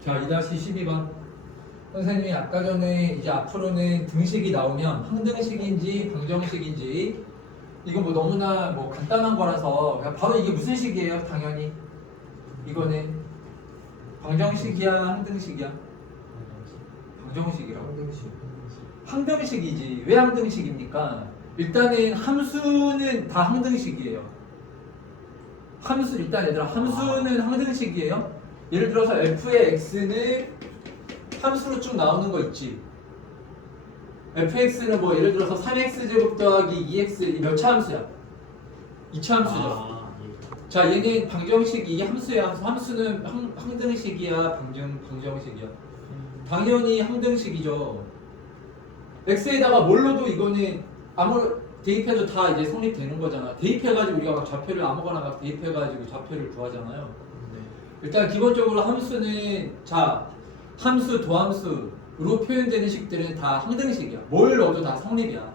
자, 2-12번. 선생님이 아까 전에 이제 앞으로는 등식이 나오면 항등식인지 방정식인지 이거 뭐 너무나 뭐 간단한 거라서 그냥 바로 이게 무슨 식이에요? 당연히 이거는 방정식이야 항등식이야? 방정식이라고. 항등식이지. 왜 항등식입니까? 일단은 함수는 다 항등식이에요. 함수 일단 얘들아 함수는 항등식이에요. 예를 들어서 f의 x는 함수로 쭉 나오는 거 있지. fx는 뭐 예를 들어서 3x제곱 더하기 2x 몇 차 함수야? 2차 함수죠. 자, 얘는 방정식이 함수야. 함수는 항등식이야, 방정식이야. 당연히 항등식이죠. x에다가 뭘 넣어도 이거는 아무 대입해도 다 이제 성립되는 거잖아. 대입해가지고 우리가 막 좌표를 아무거나 막 대입해가지고 좌표를 구하잖아요. 일단 기본적으로 함수는 자 함수, 도함수로 표현되는 식들은 다 항등식이야. 뭘 넣어도 다 성립이야.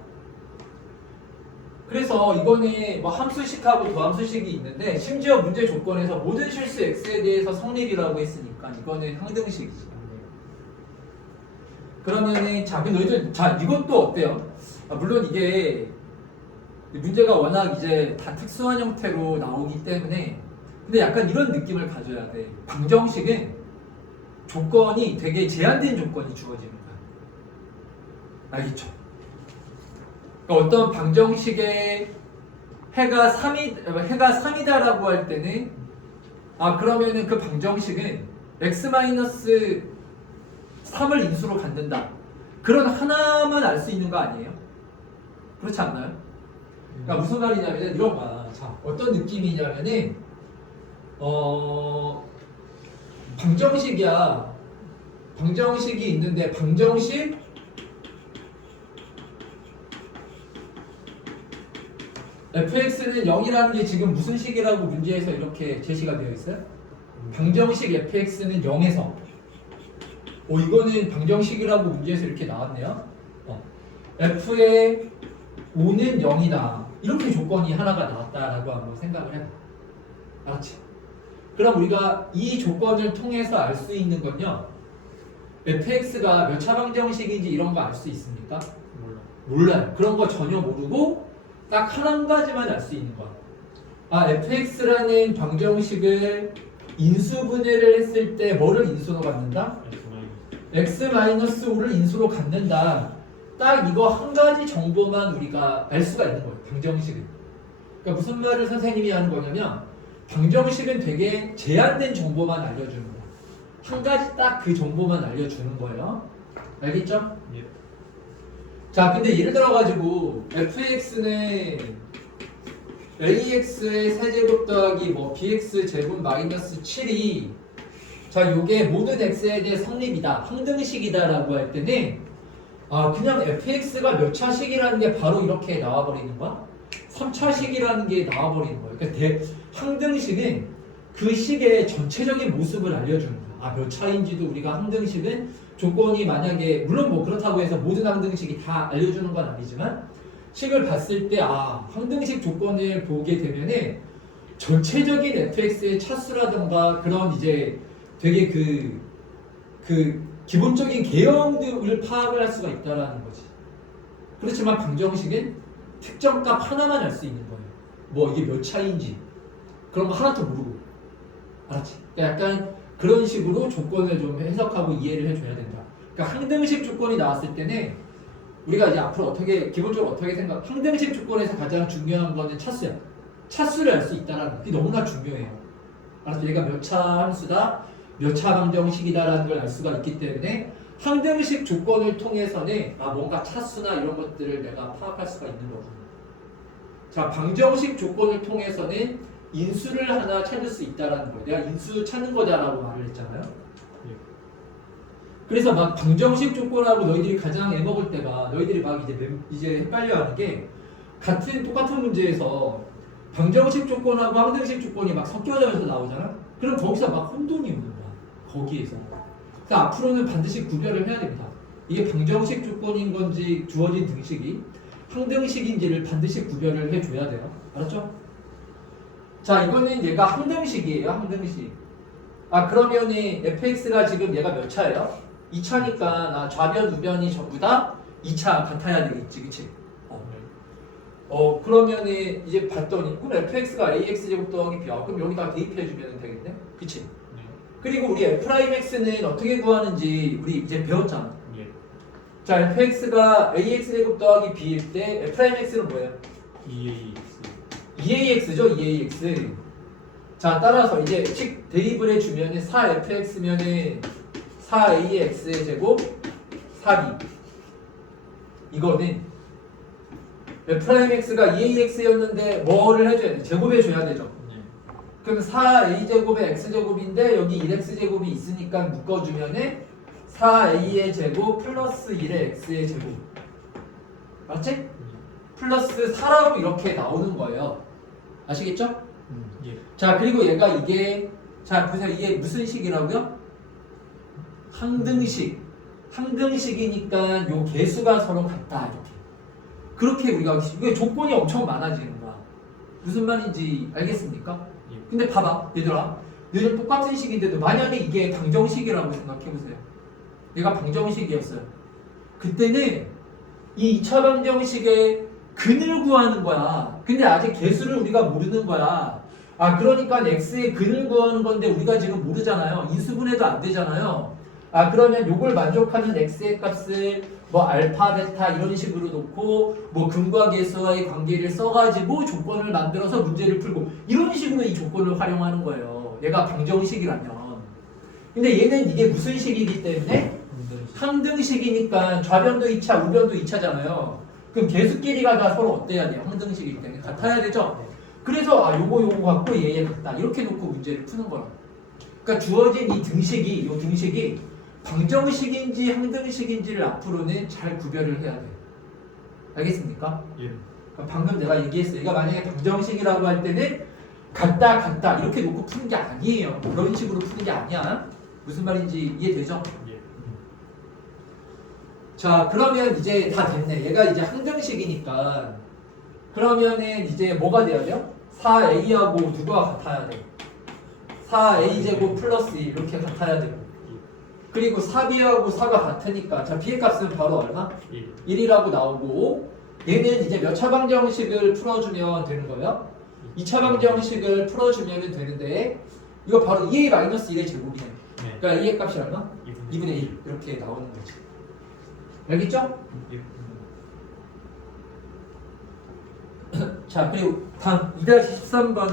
그래서 이거는 뭐 함수식하고 도함수식이 있는데 심지어 문제 조건에서 모든 실수 x에 대해서 성립이라고 했으니까 이거는 항등식이지. 그러면은 자, 근데 너희들 자 이것도 어때요? 물론 이게 문제가 워낙 이제 다 특수한 형태로 나오기 때문에 근데 약간 이런 느낌을 가져야 돼. 방정식은 조건이 되게 제한된 조건이 주어지는 거야. 알겠죠? 그러니까 어떤 방정식의 해가 3이다라고 할 때는 그러면은 그 방정식은 x-3을 인수로 갖는다. 그런 하나만 알 수 있는 거 아니에요? 그렇지 않나요? 그러니까 무슨 말이냐면 이런 거야. 자, 어떤 느낌이냐면은 방정식이야. 방정식이 있는데 방정식 fx는 0이라는 게 지금 무슨 식이라고 문제에서 이렇게 제시가 되어 있어요? 방정식 fx는 0에서 이거는 방정식이라고 문제에서 이렇게 나왔네요. f의 5는 0이다. 이렇게 조건이 하나가 나왔다라고 한번 생각을 해봐. 알았지? 그럼 우리가 이 조건을 통해서 알 수 있는 건요. fx가 몇 차 방정식인지 이런 거 알 수 있습니까? 몰라요. 그런 거 전혀 모르고 딱 한 가지만 알 수 있는 거야. fx라는 방정식을 인수분해를 했을 때 뭐를 인수로 갖는다? x-5를 인수로 갖는다. 딱 이거 한 가지 정보만 우리가 알 수가 있는 거예요. 방정식은. 그러니까 무슨 말을 선생님이 하는 거냐면 방정식은 되게 제한된 정보만 알려주는 거야. 한 가지 딱 그 정보만 알려주는 거예요. 알겠죠? 예. 자, 근데 예를 들어가지고 fx는 ax의 세제곱 더하기 뭐 bx 제곱 마이너스 7이 자, 요게 모든 x에 대해 성립이다. 항등식이다라고 할 때는 그냥 fx가 몇 차식이라는 게 바로 이렇게 나와버리는 거야? 3차식이라는 게 나와버리는 거예요. 그러니까 항등식은 그 식의 전체적인 모습을 알려주는 거야. 몇 차인지도 우리가 항등식은 조건이 만약에 물론 뭐 그렇다고 해서 모든 항등식이 다 알려주는 건 아니지만 식을 봤을 때 항등식 조건을 보게 되면은 전체적인 fx의 차수라던가 그런 이제 되게 그 기본적인 개형들을 파악을 할 수가 있다라는 거지. 그렇지만 방정식은 특정 값 하나만 알 수 있는 거예요. 뭐 이게 몇 차인지 그런 거 하나도 모르고. 알았지? 그러니까 약간 그런 식으로 조건을 좀 해석하고 이해를 해줘야 된다. 그러니까 항등식 조건이 나왔을 때는 우리가 이제 앞으로 기본적으로 어떻게 항등식 조건에서 가장 중요한 거는 차수야. 차수를 알 수 있다라는 거. 그게 너무나 중요해요. 알았죠? 얘가 몇 차 함수다, 몇 차 방정식이다라는 걸 알 수가 있기 때문에 항등식 조건을 통해서는 뭔가 차수나 이런 것들을 내가 파악할 수가 있는 거거든요. 자, 방정식 조건을 통해서는 인수를 하나 찾을 수 있다라는 거예요. 내가 인수 찾는 거다라고 말을 했잖아요. 그래서 막 방정식 조건하고 너희들이 가장 애먹을 때가 너희들이 막 이제 헷갈려하는 게 똑같은 문제에서 방정식 조건하고 항등식 조건이 막 섞여져서 나오잖아. 그럼 거기서 막 혼돈이 오는 거야. 거기에서. 그래서 앞으로는 반드시 구별을 해야 됩니다. 이게 방정식 조건인 건지 주어진 등식이 항등식인지를 반드시 구별을 해줘야 돼요. 알았죠? 자, 이거는 얘가 항등식이에요. 항등식. 아 그러면은 fx가 지금 얘가 몇 차예요? 2차니까 좌변 우변이 전부 다 2차 같아야 되겠지, 그치? 그러면은 이제 봤더니 그럼 fx가 ax 제곱 더하기 b야. 그럼 여기다 대입해 주면 되겠네, 그치? 네. 그리고 우리 f'x는 어떻게 구하는지 우리 이제 배웠잖아. 예. 자, fx가 ax 제곱 더하기 b일 때 f'x는 뭐예요? 2ax. 2ax죠, 2ax. 자, 따라서 이제 식 대입을 해주면은 4fx면은 4ax의 제곱 4b. 이거는 f'x가 2ax였는데 뭐를 해줘야 돼? 제곱해줘야 되죠. 네. 그럼 4a제곱의 x제곱인데 여기 1x제곱이 있으니까 묶어주면은 4a의 제곱 플러스 1의 x의 제곱. 맞지? 플러스 4라고 이렇게 나오는 거예요. 아시겠죠? 예. 자, 그리고 얘가 이게, 자, 보세요. 이게 무슨 식이라고요? 항등식. 항등식이니까 요 개수가 서로 같다. 이렇게. 그렇게 우리가, 이게 조건이 엄청 많아지는 거야. 무슨 말인지 알겠습니까? 예. 근데 봐봐, 얘들아. 얘들 똑같은 식인데도 만약에 이게 방정식이라고 생각해보세요. 얘가 방정식이었어요. 그때는 이 2차 방정식의 근을 구하는 거야. 근데 아직 개수를 우리가 모르는 거야. 아, 그러니까 x의 근을 구하는 건데 우리가 지금 모르잖아요. 인수분해도 안 되잖아요. 아, 그러면 요걸 만족하는 x의 값을 뭐 알파, 베타 이런 식으로 놓고 뭐 근과 계수와의 관계를 써가지고 조건을 만들어서 문제를 풀고 이런 식으로 이 조건을 활용하는 거예요. 얘가 방정식이라면. 근데 얘는 이게 무슨 식이기 때문에 항등식이니까 좌변도 2차, 우변도 2차잖아요. 그럼 개수끼리가 다 서로 어때야 돼요? 항등식이기 때문에 같아야 되죠? 그래서 요거 갖고 얘 같다. 이렇게 놓고 문제를 푸는 거라. 그러니까 주어진 이 등식이 방정식인지 항등식인지를 앞으로는 잘 구별을 해야 돼요. 알겠습니까? 예. 그러니까 방금 내가 얘기했어요. 얘가 만약에 방정식이라고 할 때는 같다 이렇게 놓고 푸는 게 아니에요. 그런 식으로 푸는 게 아니야. 무슨 말인지 이해되죠? 예. 자, 그러면 이제 다 됐네. 얘가 이제 항등식이니까 그러면은 이제 뭐가 돼야 돼요? 4a하고 누가 같아야 돼? 4a제곱 플러스 1 이렇게 같아야 되고 그리고 4b하고 4가 같으니까 자, b의 값은 바로 얼마? 1이라고 나오고 얘는 이제 몇 차 방정식을 풀어주면 되는 거예요? 2차 방정식을 풀어주면 되는데 이거 바로 2a-1의 제곱이네. 네. 그러니까 2의 값이 얼마? 2분의 2분의 1 이렇게 나오는 거지. 알겠죠? 예. 자, 그리고 다음 2-13번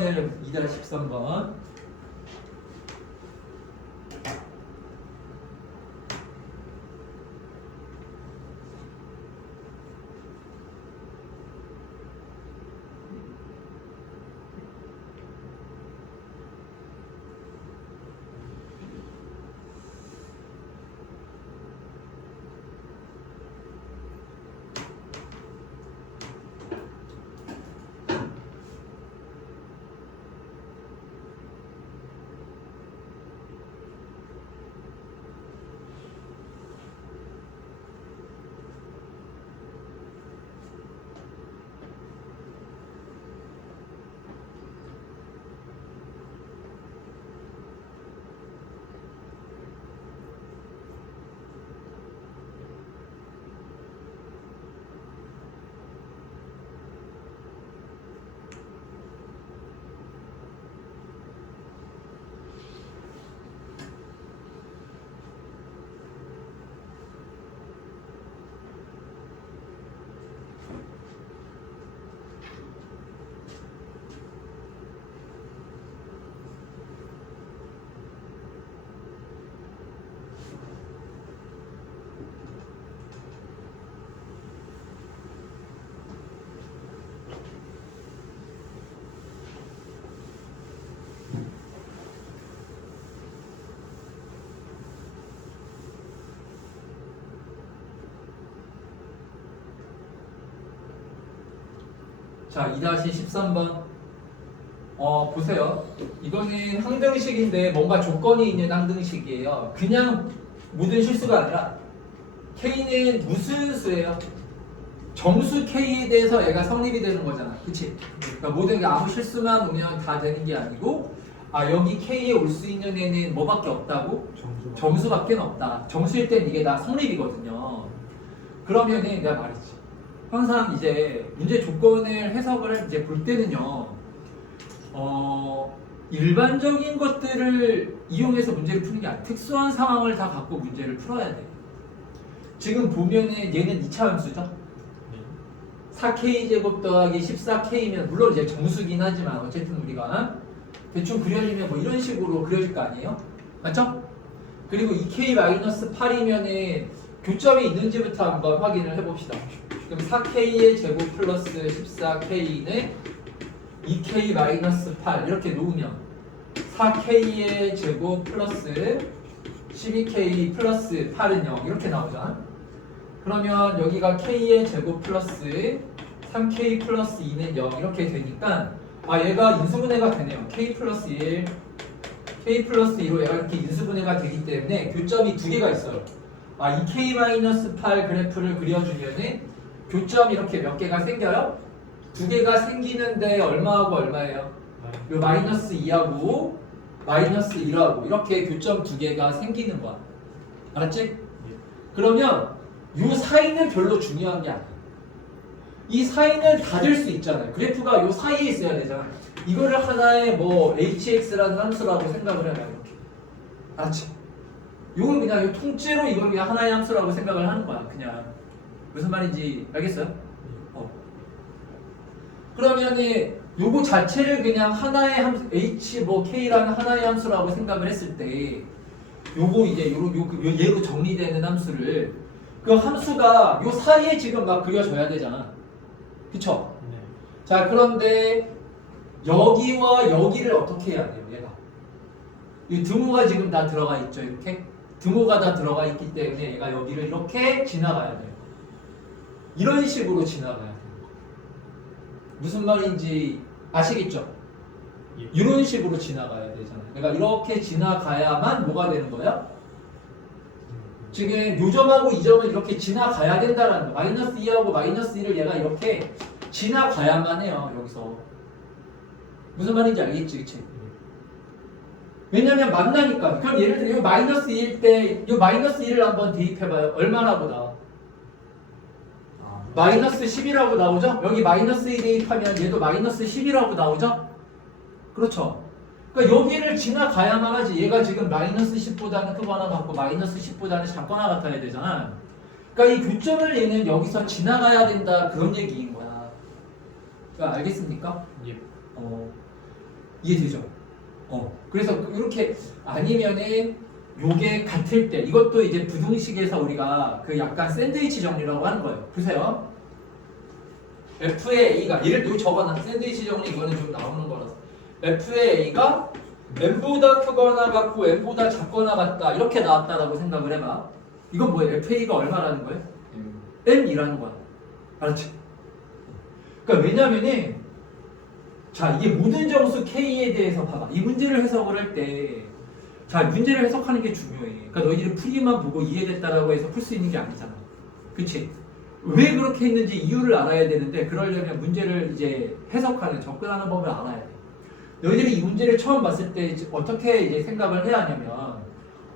자, 2-13번 보세요. 이거는 항등식인데 뭔가 조건이 있는 항등식이에요. 그냥 모든 실수가 아니라 K는 무슨 수예요? 정수 K에 대해서 얘가 성립이 되는 거잖아. 그치? 그러니까 모든 게 아무 실수만 오면 다 되는 게 아니고 아 여기 K에 올 수 있는 애는 뭐밖에 없다고? 점수. 점수밖에 없다. 점수일 땐 이게 다 성립이거든요. 그러면은 내가 말했지. 항상 이제 문제 조건을 해석을 이제 볼 때는요. 일반적인 것들을 이용해서 문제를 푸는 게 아니라 특수한 상황을 다 갖고 문제를 풀어야 돼. 지금 보면은 얘는 2차 함수죠. 4K 제곱 더하기 14K면 물론 이제 정수긴 하지만 어쨌든 우리가 대충 그려지면 뭐 이런 식으로 그려질 거 아니에요? 맞죠? 그리고 2K-8이면은 교점이 있는지부터 한번 확인을 해봅시다. 그럼 4K의 제곱 플러스 14K는 2K-8 이렇게 놓으면 4K의 제곱 플러스 12K 플러스 8은 0 이렇게 나오잖아. 그러면 여기가 K의 제곱 플러스 3K 플러스 2는 0 이렇게 되니까 아 얘가 인수분해가 되네요. K 플러스 1 K 플러스 2로 얘가 이렇게 인수분해가 되기 때문에 교점이 두 개가 있어요. 아 2K-8 그래프를 그려주면은 교점이 이렇게 몇 개가 생겨요? 두 개가 생기는데 얼마하고 얼마예요? 요 마이너스 2하고 마이너스 1하고 이렇게 교점 두 개가 생기는 거야. 알았지? 그러면 요 사이는 별로 중요한 게 아니야. 이 사이는 다 될 수 있잖아요. 그래프가 요 사이에 있어야 되잖아. 이거를 하나의 뭐 hx라는 함수라고 생각을 해요. 이렇게. 알았지? 요건 그냥 요 통째로 이걸 그냥 하나의 함수라고 생각을 하는 거야. 그냥 무슨 말인지 알겠어요? 그러면은 요거 자체를 그냥 하나의 함수 h 뭐 k라는 하나의 함수라고 생각을 했을 때 요거 이제 요 얘로 정리되는 함수를 그 함수가 요 사이에 지금 막 그려져야 되잖아. 그쵸? 네. 자 그런데 여기와 여기를 어떻게 해야 돼요? 얘가 이 등호가 지금 다 들어가 있죠. 이렇게 등호가 다 들어가 있기 때문에 얘가 여기를 이렇게 지나가야 돼요. 이런 식으로 지나가야 돼요. 무슨 말인지 아시겠죠? 예. 이런 식으로 지나가야 되잖아요. 그러니까 이렇게 지나가야만 뭐가 되는 거야? 지금 요 점하고 이 점을 이렇게 지나가야 된다라는 거. 마이너스 2하고 마이너스 1을 얘가 이렇게 지나가야만 해요. 여기서. 무슨 말인지 알겠지? 그치? 왜냐면 만나니까. 그럼 예를 들어 이 마이너스 2일 때 이 마이너스 1을 한번 대입해봐요. 얼마라고 나와? 마이너스 10이라고 나오죠? 여기 마이너스 2 대입하면 얘도 마이너스 10이라고 나오죠? 그렇죠? 그러니까 여기를 지나가야만 하지. 얘가 지금 마이너스 10보다는 크거나 같고 마이너스 10보다는 작거나 같아야 되잖아. 그러니까 이 교점을 얘는 여기서 지나가야 된다 그런 얘기인 거야. 그러니까 알겠습니까? 예. 이해되죠? 그래서 이렇게 아니면은 요게 같을 때 이것도 이제 부등식에서 우리가 그 약간 샌드위치 정리라고 하는 거예요. 보세요. F의 A가 예를 들어 적어놔. 샌드위치 정리 이거는 좀 나오는 거라서 F의 A가 M보다 크거나 같고 M보다 작거나 같다 이렇게 나왔다라고 생각을 해봐. 이건 뭐예요? FA가 얼마라는 거예요? M이라는 거야. 알았지? 그러니까 왜냐면은 자 이게 모든 정수 K에 대해서 봐봐. 이 문제를 해석을 할 때 자 문제를 해석하는 게 중요해. 그러니까 너희들이 풀이만 보고 이해됐다라고 해서 풀 수 있는 게 아니잖아. 그치? 왜 그렇게 했는지 이유를 알아야 되는데 그러려면 문제를 이제 해석하는 접근하는 법을 알아야 돼. 너희들이 이 문제를 처음 봤을 때 어떻게 이제 생각을 해야 하냐면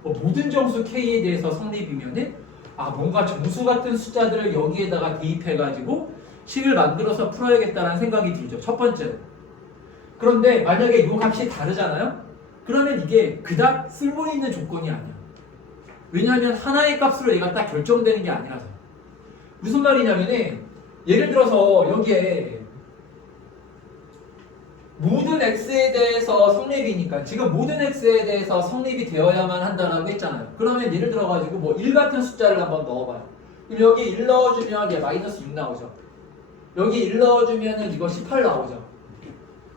모든 정수 K에 대해서 성립이면은 뭔가 정수 같은 숫자들을 여기에다가 대입해가지고 식을 만들어서 풀어야겠다는 생각이 들죠. 첫 번째로. 그런데 만약에 이 값이 다르잖아요? 그러면 이게 그닥 쓸모있는 조건이 아니야. 왜냐하면 하나의 값으로 얘가 딱 결정되는 게 아니라서. 무슨 말이냐면은 예를 들어서 여기에 모든 x에 대해서 성립이니까 지금 모든 x에 대해서 성립이 되어야만 한다라고 했잖아요. 그러면 예를 들어가지고 뭐 1 같은 숫자를 한번 넣어봐요. 그럼 여기 1 넣어주면 얘 마이너스 6 나오죠. 여기 1 넣어주면은 이거 18 나오죠.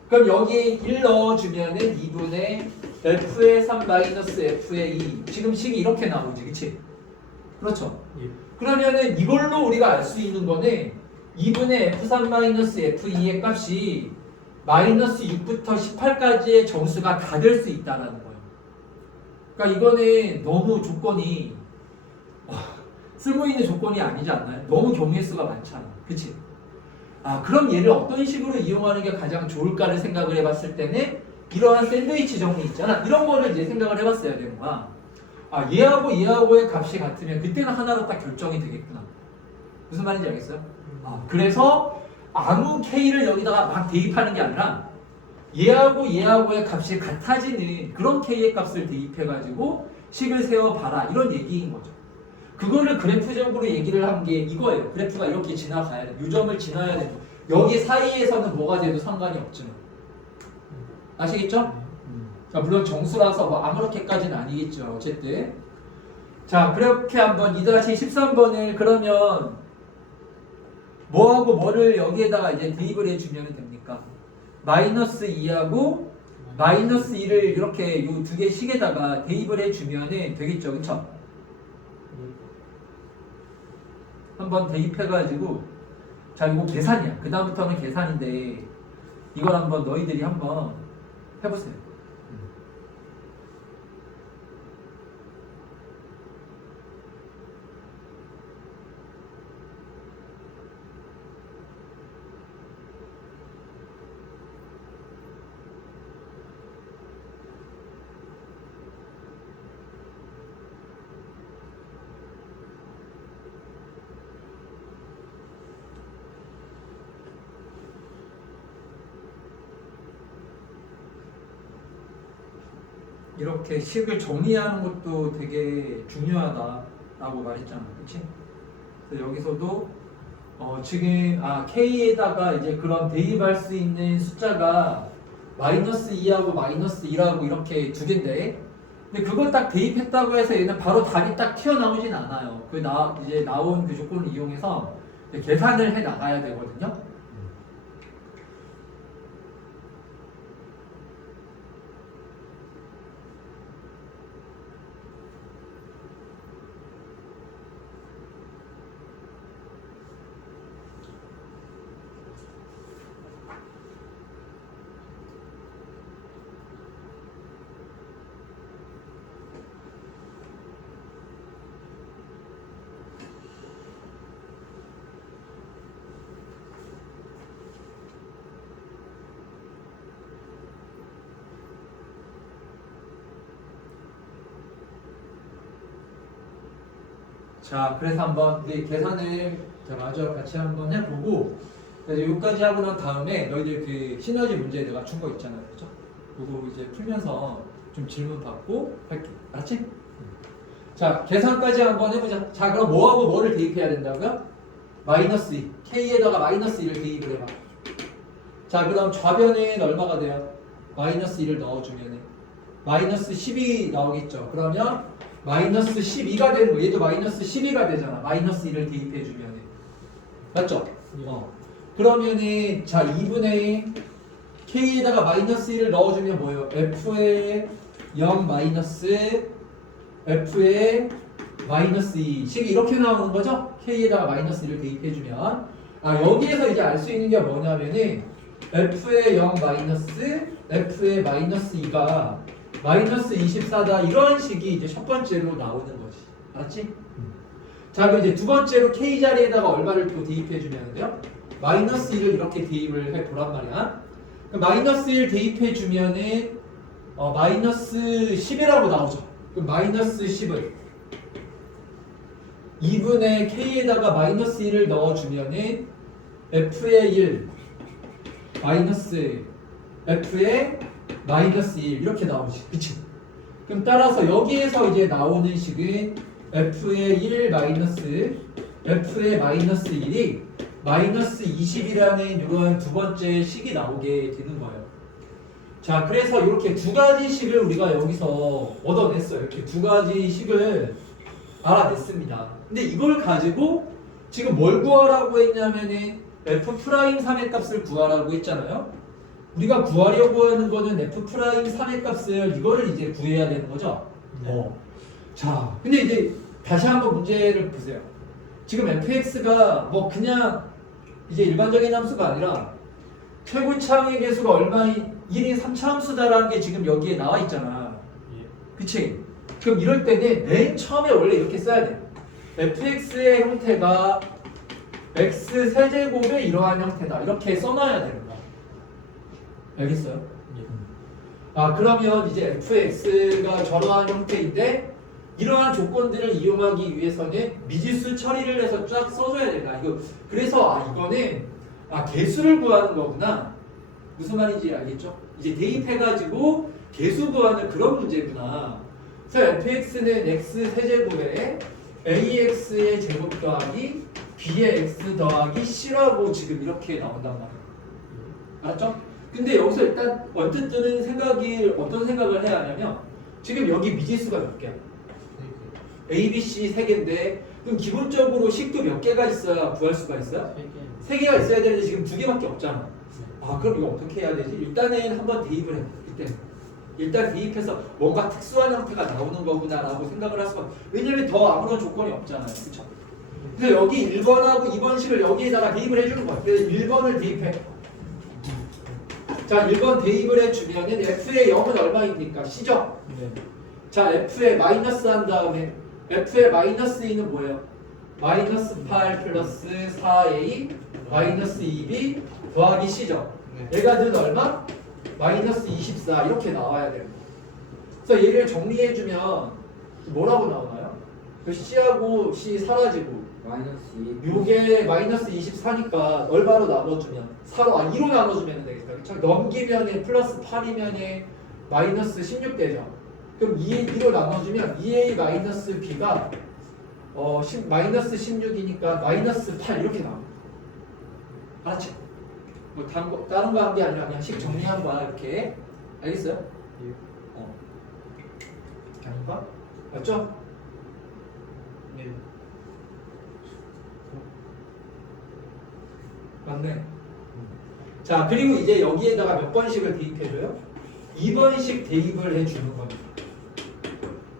그럼 여기 1 넣어주면은 2분의 f의 3 마이너스 f의 2 지금 식이 이렇게 나오지, 그치? 그렇죠? 예. 그러면은 이걸로 우리가 알 수 있는 거는 2분의 f3 마이너스 f2의 값이 마이너스 6부터 18까지의 정수가 다 될 수 있다는 거예요. 그러니까 이거는 너무 조건이 쓸모있는 조건이 아니지 않나요? 너무 경우의 수가 많잖아. 그치? 그럼 얘를 어떤 식으로 이용하는 게 가장 좋을까를 생각을 해봤을 때는 이러한 샌드위치 정리 있잖아. 이런 거를 이제 생각을 해봤어야 되는 거야. 아, 얘하고 얘하고의 값이 같으면 그때는 하나로 딱 결정이 되겠구나. 무슨 말인지 알겠어요? 아, 그래서 아무 K를 여기다가 막 대입하는 게 아니라 얘하고 얘하고의 값이 같아지는 그런 K의 값을 대입해가지고 식을 세워봐라. 이런 얘기인 거죠. 그거를 그래프적으로 얘기를 한 게 이거예요. 그래프가 이렇게 지나가야 돼. 요점을 지나야 돼. 여기 사이에서는 뭐가 돼도 상관이 없지만. 아시겠죠? 자, 물론 정수라서 뭐 아무렇게까지는 아니겠죠. 어쨌든. 자, 그렇게 한번 2-13번을 그러면 뭐하고 뭐를 여기에다가 이제 대입을 해주면 됩니까? 마이너스 2하고 마이너스 2를 이렇게 요 두 개 식에다가 대입을 해주면 되겠죠. 그쵸? 한번 대입해가지고 자, 이거 계산이야. 그 다음부터는 계산인데 이걸 한번 너희들이 한번 해보세요. 이렇게 식을 정리하는 것도 되게 중요하다라고 말했잖아, 그렇지? 그래서 여기서도 지금 K에다가 이제 그런 대입할 수 있는 숫자가 마이너스 2하고 마이너스 1하고 이렇게 두 개인데, 근데 그걸 딱 대입했다고 해서 얘는 바로 답이 딱 튀어나오진 않아요. 이제 나온 그 조건을 이용해서 계산을 해 나가야 되거든요. 자, 그래서 한번 우리 계산을 마저 같이 한번 해보고, 여기까지 하고 난 다음에 너희들 그 시너지 문제 내가 준 거 있잖아요, 그죠? 그거 이제 풀면서 좀 질문 받고 할게, 알았지? 자, 계산까지 한번 해보자. 자, 그럼 뭐하고 뭐를 대입해야 된다고요? 마이너스 2, K에다가 마이너스 2를 대입을 해봐. 자, 그럼 좌변은 얼마가 돼요? 마이너스 2를 넣어주면 마이너스 10이 나오겠죠. 그러면 마이너스 12가 되는 거, 얘도 마이너스 12가 되잖아. 마이너스 1을 대입해주면. 맞죠? 그러면은, 자, 2분의 K에다가 마이너스 1을 넣어주면 뭐예요? F의 0 마이너스 F의 마이너스 2 식이 이렇게 나오는 거죠? K에다가 마이너스 1을 대입해주면. 여기에서 이제 알 수 있는 게 뭐냐면은 F의 0 마이너스 F의 마이너스 2가 마이너스 24다. 이런 식이 이제 첫 번째로 나오는 거지. 알았지? 자, 그럼 이제 두 번째로 K 자리에다가 얼마를 또 대입해주면 돼요? 마이너스 1을 이렇게 대입을 해보란 말이야. 그럼 마이너스 1 대입해주면은 마이너스 10이라고 나오죠. 그럼 마이너스 10을 2분의 K에다가 마이너스 1을 넣어주면은 F의 1 마이너스 F의 마이너스 1 이렇게 나오지. 그치? 그럼 따라서 여기에서 이제 나오는 식은 F의 1 마이너스 F의 마이너스 1이 마이너스 20이라는 이런 두 번째 식이 나오게 되는 거예요. 자, 그래서 이렇게 두 가지 식을 우리가 여기서 얻어냈어요. 이렇게 두 가지 식을 알아냈습니다. 근데 이걸 가지고 지금 뭘 구하라고 했냐면은 F'3의 값을 구하라고 했잖아요. 우리가 구하려고 하는 거는 F'3의 값을 이거를 이제 구해야 되는 거죠. 자, 근데 이제 다시 한번 문제를 보세요. 지금 fx가 뭐 그냥 이제 일반적인 함수가 아니라 최고차항의 개수가 얼마인 1인 3차함수다라는 게 지금 여기에 나와 있잖아. 그치? 그럼 이럴 때는 맨 처음에 원래 이렇게 써야 돼. fx의 형태가 x 세제곱의 이러한 형태다. 이렇게 써놔야 되는 거야. 알겠어요? 그러면 이제 fx가 저러한 형태인데 이러한 조건들을 이용하기 위해서는 미지수 처리를 해서 쫙 써줘야 된다. 그래서 이거는 개수를 구하는 거구나. 무슨 말인지 알겠죠? 이제 대입해가지고 개수 구하는 그런 문제구나. 그래서 fx는 x 세제곱에 ax의 제곱 더하기 b의 x 더하기 c라고 지금 이렇게 나온단 말이에요. 알았죠? 근데 여기서 일단 언뜻 드는 생각이 어떤 생각을 해야 하냐면 지금 여기 미지수가 몇 개야? A, B, C 3개인데 그럼 기본적으로 식도 몇 개가 있어야 구할 수가 있어요? 3개가 있어야 되는데 지금 2개밖에 없잖아. 그럼 이거 어떻게 해야 되지? 일단은 한번 대입을 해. 일단 대입해서 뭔가 특수한 형태가 나오는 거구나 라고 생각을 할 수가 없어. 왜냐면 더 아무런 조건이 없잖아요. 그쵸? 그래서 여기 1번하고 2번식을 여기에다가 대입을 해주는 거야. 그래서 1번을 대입해. 자, 1번 대입을 해주면은 f의 0은 얼마입니까? C죠? 네. 자, f에 마이너스 한 다음에 f의 마이너스 2는 뭐예요? 마이너스 8 플러스 4a 마이너스 2b 더하기 c죠? 네. 얘가 는 얼마? 마이너스 24 이렇게 나와야 돼요. 그래서 얘를 정리해주면 뭐라고 나오나요? 그 c하고 c 사라지고 마이너스 2. 요게 마이너스 24니까 얼마로 나눠주면 4로 2로 나눠주면 되겠다. 그쵸? 넘기면은 플러스 8이면은 마이너스 16 되죠. 그럼 2로 나눠주면 2a 마이너스 b가 마이너스 16이니까 마이너스 8 이렇게 나옵니다. 알았죠? 뭐 다른 거 한 게 아니라 그냥 식 정리한 거야 이렇게. 알겠어요? 예. 아닌가? 맞죠? 네. 맞네. 자, 그리고 이제 여기에다가 몇 번씩을 대입해줘요? 2번씩 대입을 해주는 겁니다.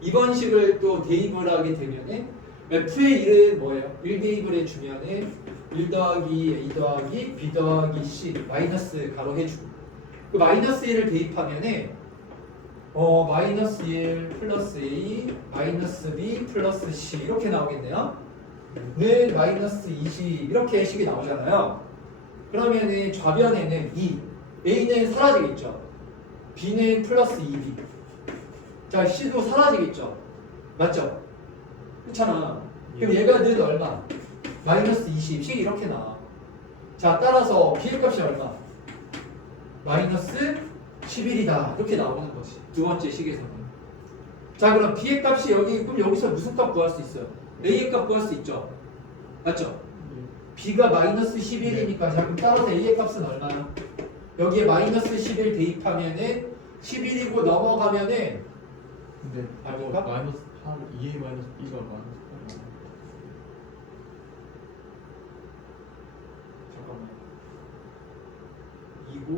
2번씩을 또 대입을 하게 되면은 f의 1은 뭐예요? 1 대입을 해주면은 1 더하기 a 더하기 b 더하기 c 마이너스 가로 해주고 그 마이너스 1을 대입하면은 마이너스 1 플러스 a 마이너스 b 플러스 c 이렇게 나오겠네요. 는 마이너스 20 이렇게 식이 나오잖아요. 그러면은 좌변에는 2 a는 사라지겠죠. b는 플러스 2b 자 c도 사라지겠죠. 맞죠? 그렇잖아. 그럼 얘가 는 얼마? 마이너스 20 식이 이렇게 나와. 자 따라서 b의 값이 얼마? 마이너스 11이다 이렇게 나오는 거지. 두 번째 식에서는. 자 그럼 b의 값이 그럼 여기서 무슨 값 구할 수 있어요? a의 값 구할 수 있죠. 맞죠? b가 마이너스 11이니까 자 그럼 따라서 a의 값은 얼마야? 여기에 마이너스 11 대입하면은 11이고 넘어가면은 근데 아닌가? 마이너스 8 2a 마이너스 b가 마이너스 8. 잠깐만 2고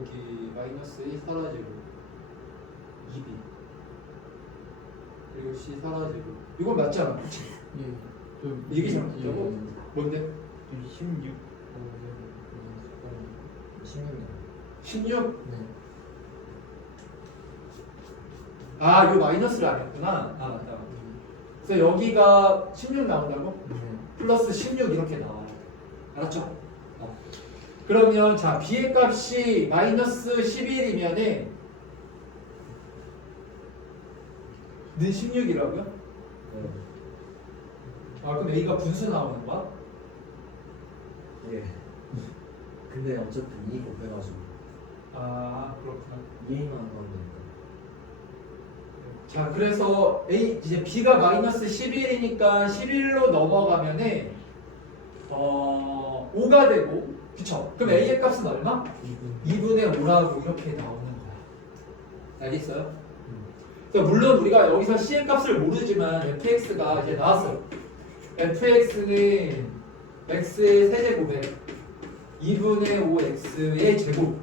여기 마이너스 1 사라지고 2b 그리고 c 사라지고 이건 맞잖아. 그치? 예. 이게 잘못되고 뭔데? 16. 16? 네. 요 마이너스를 안 했구나. 맞다. 그래서 여기가 16 나온다고? 네. 플러스 16 이렇게 나와요. 알았죠? 그러면 자 b의 값이 마이너스 11이면은 는 16이라고요? 그럼 a가 분수 나오는 거야? 예. 근데 어차피 2 곱해가지고 그렇구나. 2만 하면 되니까. 자 그래서 이제 b가 마이너스 11이니까 11로 넘어가면은 5가 되고 그쵸? 그럼 a의 값은 얼마? 2분의 5라고 이렇게 나오는 거야. 알겠어요? 그러니까 물론 우리가 여기서 c의 값을 모르지만 fx가 이제 나왔어요. fx는 x의 세제곱에 2분의 5x의 제곱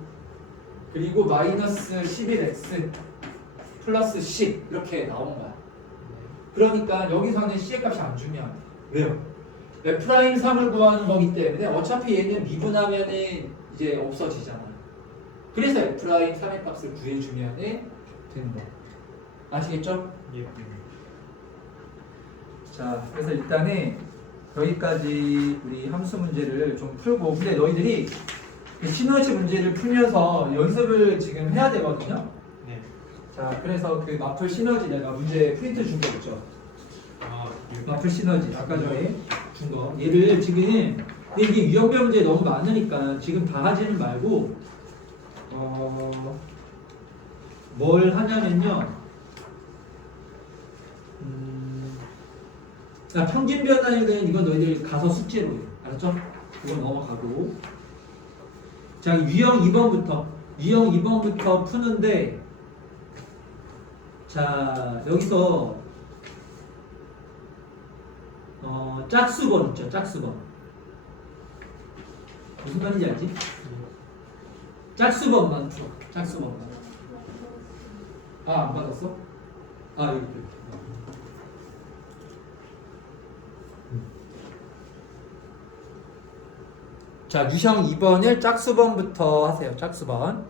그리고 마이너스 11x 플러스 10 이렇게 나온 거야. 그러니까 여기서는 c의 값이 안 중요해. 왜요? F'3을 구하는 거기 때문에 어차피 얘는 미분하면은 이제 없어지잖아. 그래서 F'3의 값을 구해주면은 된다. 아시겠죠? 예. 자, 그래서 일단은 여기까지 우리 함수 문제를 좀 풀고 근데 너희들이 시너지 문제를 풀면서 연습을 지금 해야 되거든요. 네. 자, 그래서 그 마플 시너지 내가 문제 프린트 준 거 있죠. 아, 마플 시너지 아까 전에 준 거. 얘를 지금 근데 이게 유형별 문제 너무 많으니까 지금 다 하지는 말고 뭘 하냐면요. 평균 변화에는 이건 너희들 가서 숙제로 해. 알았죠? 이건 넘어가고. 자, 유형 2번부터 푸는데, 자, 여기서 짝수번 있죠, 짝수번. 무슨 말인지 알지? 짝수번만 풀어, 짝수번만. 안 받았어? 여기. 자, 유형 2번을 짝수번부터 하세요. 짝수번.